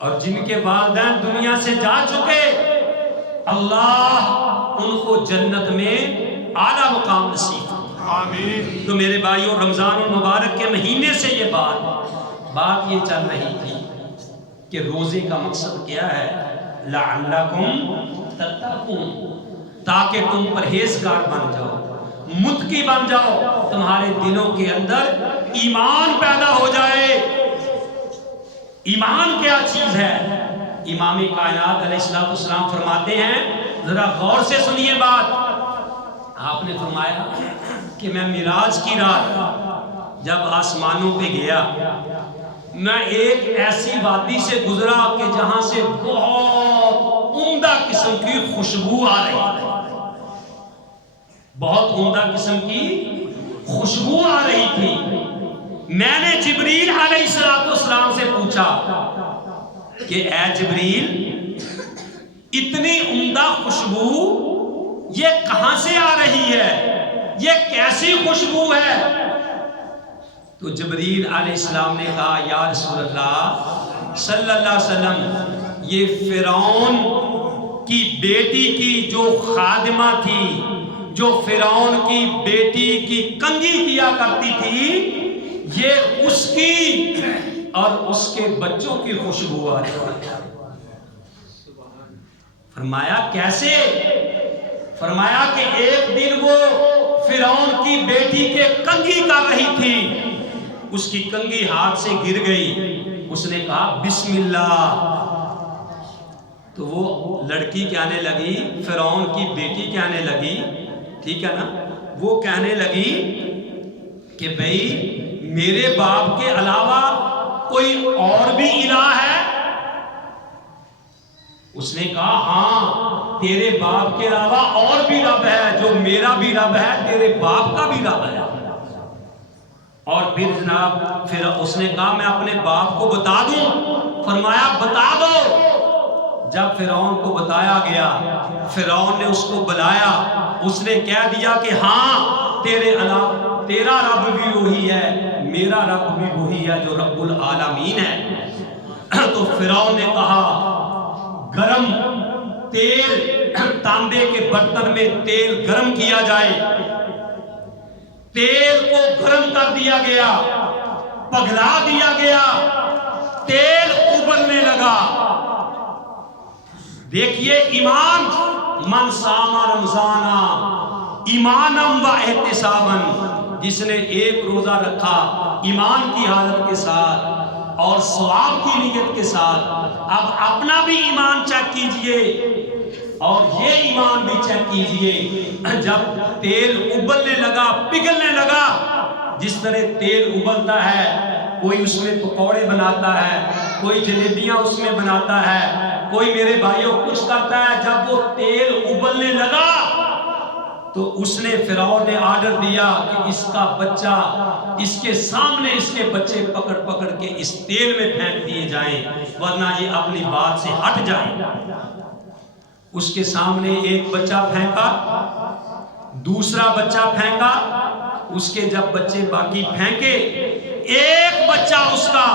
اور جن کے والدین دنیا سے جا چکے اللہ ان کو جنت میں اعلیٰ مقام نصیب فرمائے. آمین. تو میرے بھائیوں رمضان المبارک کے مہینے سے یہ بات یہ چل رہی تھی کہ روزے کا مقصد کیا ہے لعلکم تتقون تاکہ تم پرہیزگار بن جاؤ متقی بن جاؤ تمہارے دلوں کے اندر ایمان پیدا ہو جائے. ایمان کیا چیز ہے؟ امام کائنات علیہ السلام فرماتے ہیں ذرا غور سے سنیے بات. آپ نے فرمایا کہ میں معراج کی رات جب آسمانوں پہ گیا میں ایک ایسی وادی سے گزرا کہ جہاں سے بہت عمدہ قسم کی خوشبو آ رہی تھی. بہت عمدہ قسم کی خوشبو آ رہی تھی. میں نے جبریل علیہ السلام سے پوچھا کہ اے جبریل اتنی عمدہ خوشبو یہ کہاں سے آ رہی ہے یہ کیسی خوشبو ہے؟ تو جبریل علیہ السلام نے کہا یا رسول اللہ صلی اللہ علیہ وسلم یہ فرعون کی بیٹی کی جو خادمہ تھی جو فرعون کی بیٹی کی کنگھی کیا کرتی تھی یہ اس کی اور اس کے بچوں کی خوشبو آ رہی ہے. فرمایا کیسے؟ فرمایا کہ ایک دن وہ فرعون کی بیٹی کے کنگھی کر رہی تھی اس کی کنگھی ہاتھ سے گر گئی اس نے کہا بسم اللہ تو وہ لڑکی کہنے لگی فرعون کی بیٹی کہنے لگی ٹھیک ہے نا وہ کہنے لگی کہ بھئی میرے باپ کے علاوہ کوئی اور بھی الہ ہے؟ اس نے کہا ہاں تیرے باپ کے علاوہ اور بھی رب ہے، جو میرا بھی رب ہے تیرے باپ کا بھی رب ہے۔ اور پھر جناب پھر اس نے کہا میں اپنے باپ کو بتا دوں؟ فرمایا بتا دو۔ جب فرعون کو بتایا گیا، فرعون نے اس کو بلایا، اس نے کہہ دیا کہ ہاں تیرے علاوہ تیرا رب بھی وہی ہے، میرا رب بھی وہی ہے جو رب العالمین ہے۔ تو فرعون نے کہا گرم تیل، تانبے کے برتن میں تیل گرم کیا جائے۔ تیل کو گرم کر دیا گیا، پگھلا دیا گیا، تیل ابلنے لگا۔ دیکھیے ایمان، من صام رمضان ایمانم و احتسابا، جس نے ایک روزہ رکھا ایمان کی حالت کے ساتھ اور ثواب کی نیت کے ساتھ، اب اپنا بھی ایمان چیک کیجئے اور یہ ایمان بھی چیک کیجئے۔ جب تیل ابلنے لگا، پگھلنے لگا، جس طرح تیل ابلتا ہے، کوئی اس میں پکوڑے بناتا ہے، کوئی جلیبیاں اس میں بناتا ہے، کوئی میرے بھائیوں کچھ کرتا ہے، جب وہ تیل ابلنے لگا تو اس نے فرعون نے آرڈر دیا کہ اس کا بچہ، اس کے سامنے اس کے بچے پکڑ پکڑ کے اس تیل میں پھینک دیے جائیں ورنہ یہ اپنی بات سے ہٹ جائیں۔ اس کے سامنے ایک بچہ پھینکا، دوسرا بچہ پھینکا، اس کے جب بچے باقی پھینکے، ایک بچہ اس کا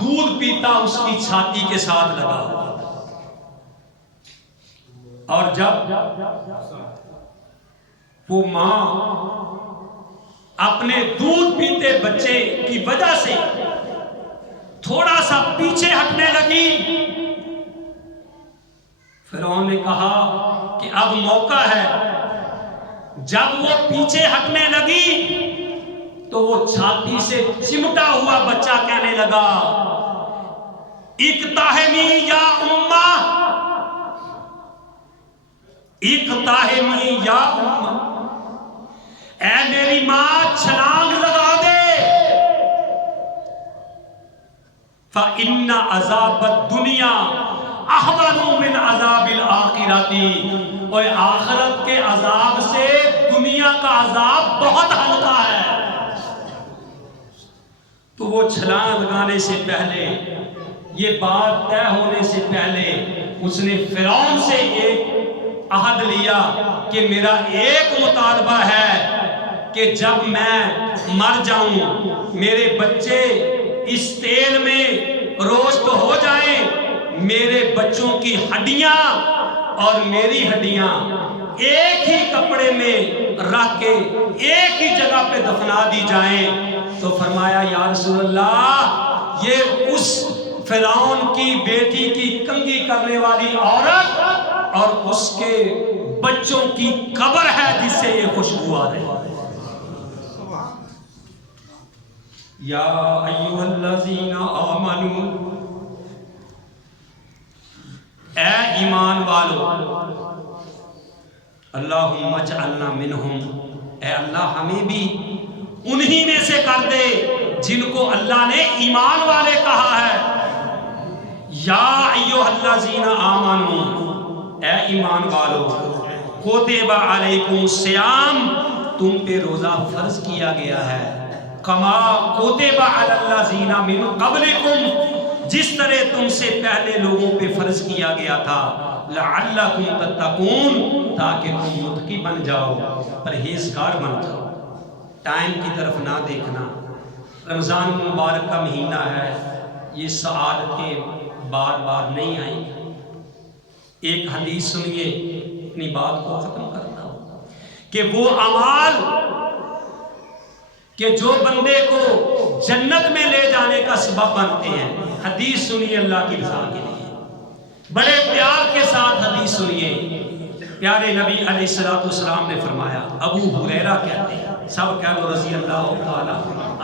دودھ پیتا اس کی چھاتی کے ساتھ لگا، اور جب وہ ماں اپنے دودھ پیتے بچے کی وجہ سے تھوڑا سا پیچھے ہٹنے لگی، فرعون نے کہا کہ اب موقع ہے۔ جب وہ پیچھے ہٹنے لگی تو وہ چھاتی سے چمٹا ہوا بچہ کہنے لگا اقتحمی یا امہ، اقتحمی یا امہ، اے میری ماں چھلانگ لگا دے، فَإِنَّ عَذَابَ الدُّنْيَا احوَنُ مِنْ عَذَابِ الْآخِرَةِ، اور آخرت کے عذاب سے دنیا کا عذاب بہت ہلکا ہے۔ تو وہ چھلانگ لگانے سے پہلے، یہ بات طے ہونے سے پہلے، اس نے فرعون سے ایک عہد لیا کہ میرا ایک مطالبہ ہے کہ جب میں مر جاؤں میرے بچے اس تیل میں روشت ہو جائیں، میرے بچوں کی ہڈیاں اور میری ہڈیاں ایک ہی کپڑے میں رکھ کے ایک ہی جگہ پہ دفنا دی جائیں۔ تو فرمایا یا رسول اللہ، یہ اس فرعون کی بیٹی کی کنگھی کرنے والی عورت اور اس کے بچوں کی قبر ہے جس سے یہ خوشبو آ رہی ہے۔ یا ایھا الذین آمنوا، اے ایمان والو، اللہم اجعلنا منہم، اے اللہ ہمیں بھی انہی میں سے کر دے جن کو اللہ نے ایمان والے کہا ہے۔ یا ایھا الذین آمنوا، اے ایمان والو، کتب علیکم الصیام، تم پہ روزہ فرض کیا گیا ہے، کما کتب علی الذین من قبلکم، جس طرح تم سے پہلے لوگوں پہ فرض کیا گیا تھا، لعلکم تتقون، تاکہ تم متقی بن جاؤ، پرہیزگار بن جاؤ۔ ٹائم کی طرف نہ دیکھنا، رمضان مبارک کا مہینہ ہے، یہ سعادتیں بار بار نہیں آئیں گی۔ ایک حدیث سنیے، اپنی بات کو ختم کرتا ہوں، کہ وہ اعمال کہ جو بندے کو جنت میں لے جانے کا سبب بنتے ہیں، حدیث سنیے اللہ کی رضا کے لیے، بڑے پیار کے ساتھ حدیث سنیے۔ پیارے نبی علیہ السلام نے فرمایا، ابو ہریرہ کہتے ہیں، سب کہہ لو رضی اللہ تعالیٰ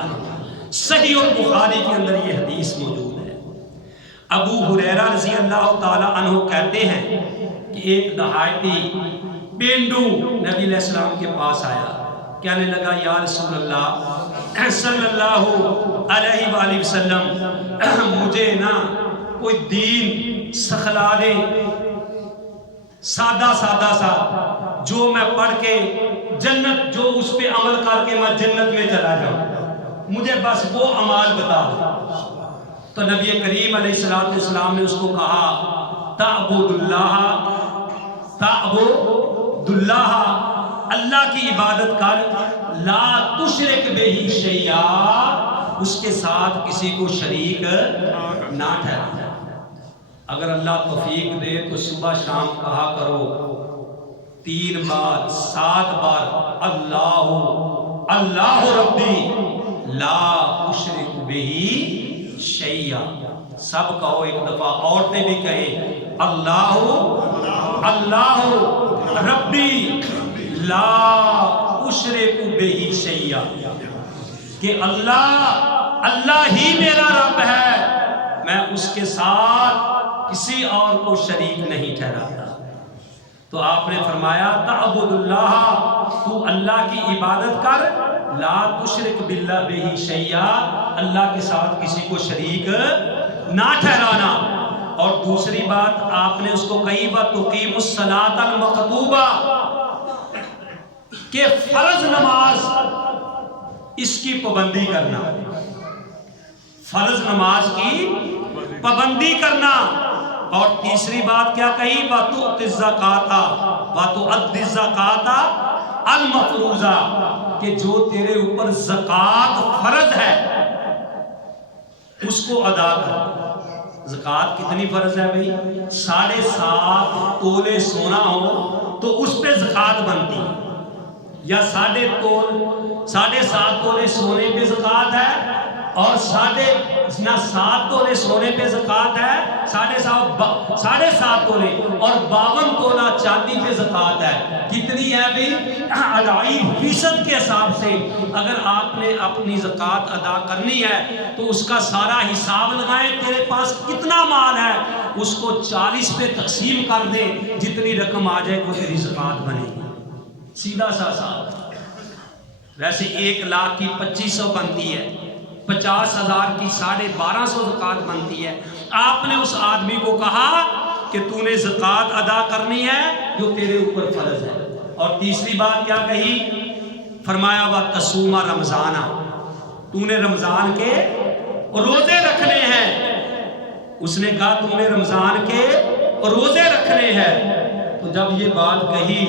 عنہ، صحیح البخاری کے اندر یہ حدیث موجود ہے۔ ابو ہریرہ رضی اللہ تعالیٰ عنہ کہتے ہیں کہ ایک دہائتی پینڈو نبی علیہ السلام کے پاس آیا، کہنے لگا یا رسول اللہ صلی اللہ علیہ وآلہ وسلم، مجھے نا کوئی دین سکھلا دے، سادہ سادہ سا جو میں پڑھ کے جنت، جو اس پہ عمل کر کے میں جنت میں چلا جاؤں، مجھے بس وہ اعمال بتا دو۔ تو نبی کریم علیہ السلام نے اس کو کہا تعبد اللہ، اللہ کی عبادت کر، لا تشرک بہ شیئا، اس کے ساتھ کسی کو شریک نہ ٹھہرا۔ اگر اللہ توفیق دے تو صبح شام کہا کرو 3 بار 7 بار اللہ اللہ ربی لا اشرک بہ شیئا، سب کہو ایک دفعہ، عورتیں بھی کہیں اللہ اللہ ربی لا اشرک بہ شیئا، کہ اللہ ہی میرا رب ہے، میں اس کے ساتھ کسی اور کو شریک نہیں ٹھہراتا۔ تو آپ نے فرمایا تعبد اللہ، تو اللہ کی عبادت کر، لا تشرک باللہ بہ شیئا، اللہ کے ساتھ کسی کو شریک نہ ٹھہرانا۔ اور دوسری بات آپ نے اس کو کہی وَتُقِیمُ الصَّلَاةَ الْمَكْتُوبَةَ، کہ فرض نماز اس کی پابندی کرنا، فرض نماز کی پابندی کرنا۔ اور تیسری بات کیا کہی وَتُؤْتِ الزَّكَاةَ وَتُؤَدِّ الزَّكَاةَ الْمَفْرُوضَةَ، کہ جو تیرے اوپر زکوٰۃ فرض ہے اس کو ادا کر۔ زکوٰۃ کتنی فرض ہے بھائی؟ 7.5 تولے سونا ہو تو اس پہ زکوٰۃ بنتی ہے، یا 7.5 تولے سونے پہ زکوٰۃ ہے، اور 7.5 تولے سونے پہ زکوٰۃ ہے، 7.5 تولے اور 52 تولہ چاندی پہ زکوٰۃ ہے۔ کتنی ہے بھائی؟ 2.5% کے حساب سے اگر آپ نے اپنی زکوٰۃ ادا کرنی ہے تو اس کا سارا حساب لگائیں، تیرے پاس کتنا مال ہے، اس کو 40 پہ تقسیم کر دے، جتنی رقم آ جائے وہ تیری زکوٰۃ بنے گی، سیدھا سا حساب۔ ویسے 1 لاکھ کی 2500 بنتی ہے، 50,000 کی 1250 زکوٰۃ بنتی ہے۔ آپ نے اس آدمی کو کہا کہ تو نے زکوٰۃ ادا کرنی ہے جو تیرے اوپر فرض ہے۔ اور تیسری بات کیا کہی؟ فرمایا وَتَصُومَ رمضانہ، تو نے رمضان کے روزے رکھنے ہیں۔ اس نے کہا تم نے رمضان کے روزے رکھنے ہیں۔ تو جب یہ بات کہی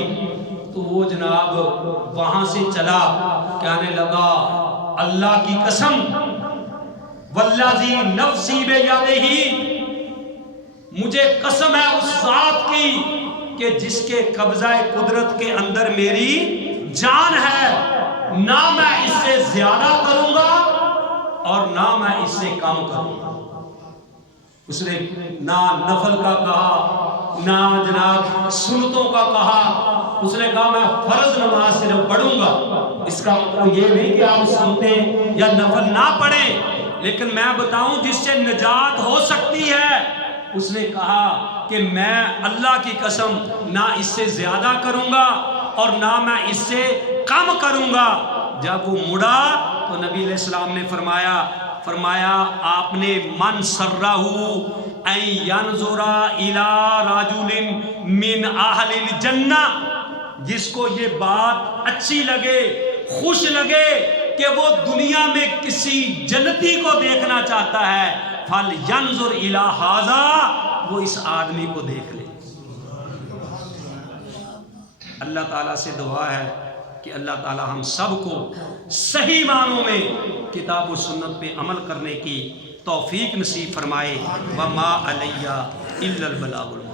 تو وہ جناب وہاں سے چلا، کہنے لگا اللہ کی قسم والذی نفسی بیدہ، مجھے قسم ہے اس ذات کی کہ جس کے قبضہ قدرت کے اندر میری جان ہے، نہ میں اس سے زیادہ کروں گا اور نہ میں اس سے کم کروں گا۔ اس نے نہ نفل کا کہا، نہ جناب سنتوں کا کہا، اس نے کہا میں فرض نماز صرف پڑھوں گا۔ اس کا مطلب یہ نہیں کہ آپ سنتے یا نفل نہ پڑھیں، لیکن میں بتاؤں جس سے نجات ہو سکتی ہے، اس نے کہا کہ میں اللہ کی قسم نہ اس سے زیادہ کروں گا اور نہ میں اس سے کم کروں گا۔ جب وہ مڑا تو نبی علیہ السلام نے فرمایا آپ نے من سرہ ان ینظر الی رجل من اہل الجنہ، جس کو یہ بات اچھی لگے، خوش لگے کہ وہ دنیا میں کسی جنتی کو دیکھنا چاہتا ہے، فَلْيَنْظُرْ إِلَىٰ هَٰذَا، وہ اس آدمی کو دیکھ لے۔ اللہ تعالیٰ سے دعا ہے کہ اللہ تعالیٰ ہم سب کو صحیح معنوں میں کتاب و سنت پہ عمل کرنے کی توفیق نصیب فرمائے۔ وَمَا عَلَيَّ إِلَّا الْبَلَاغُ الْمُبِينُ۔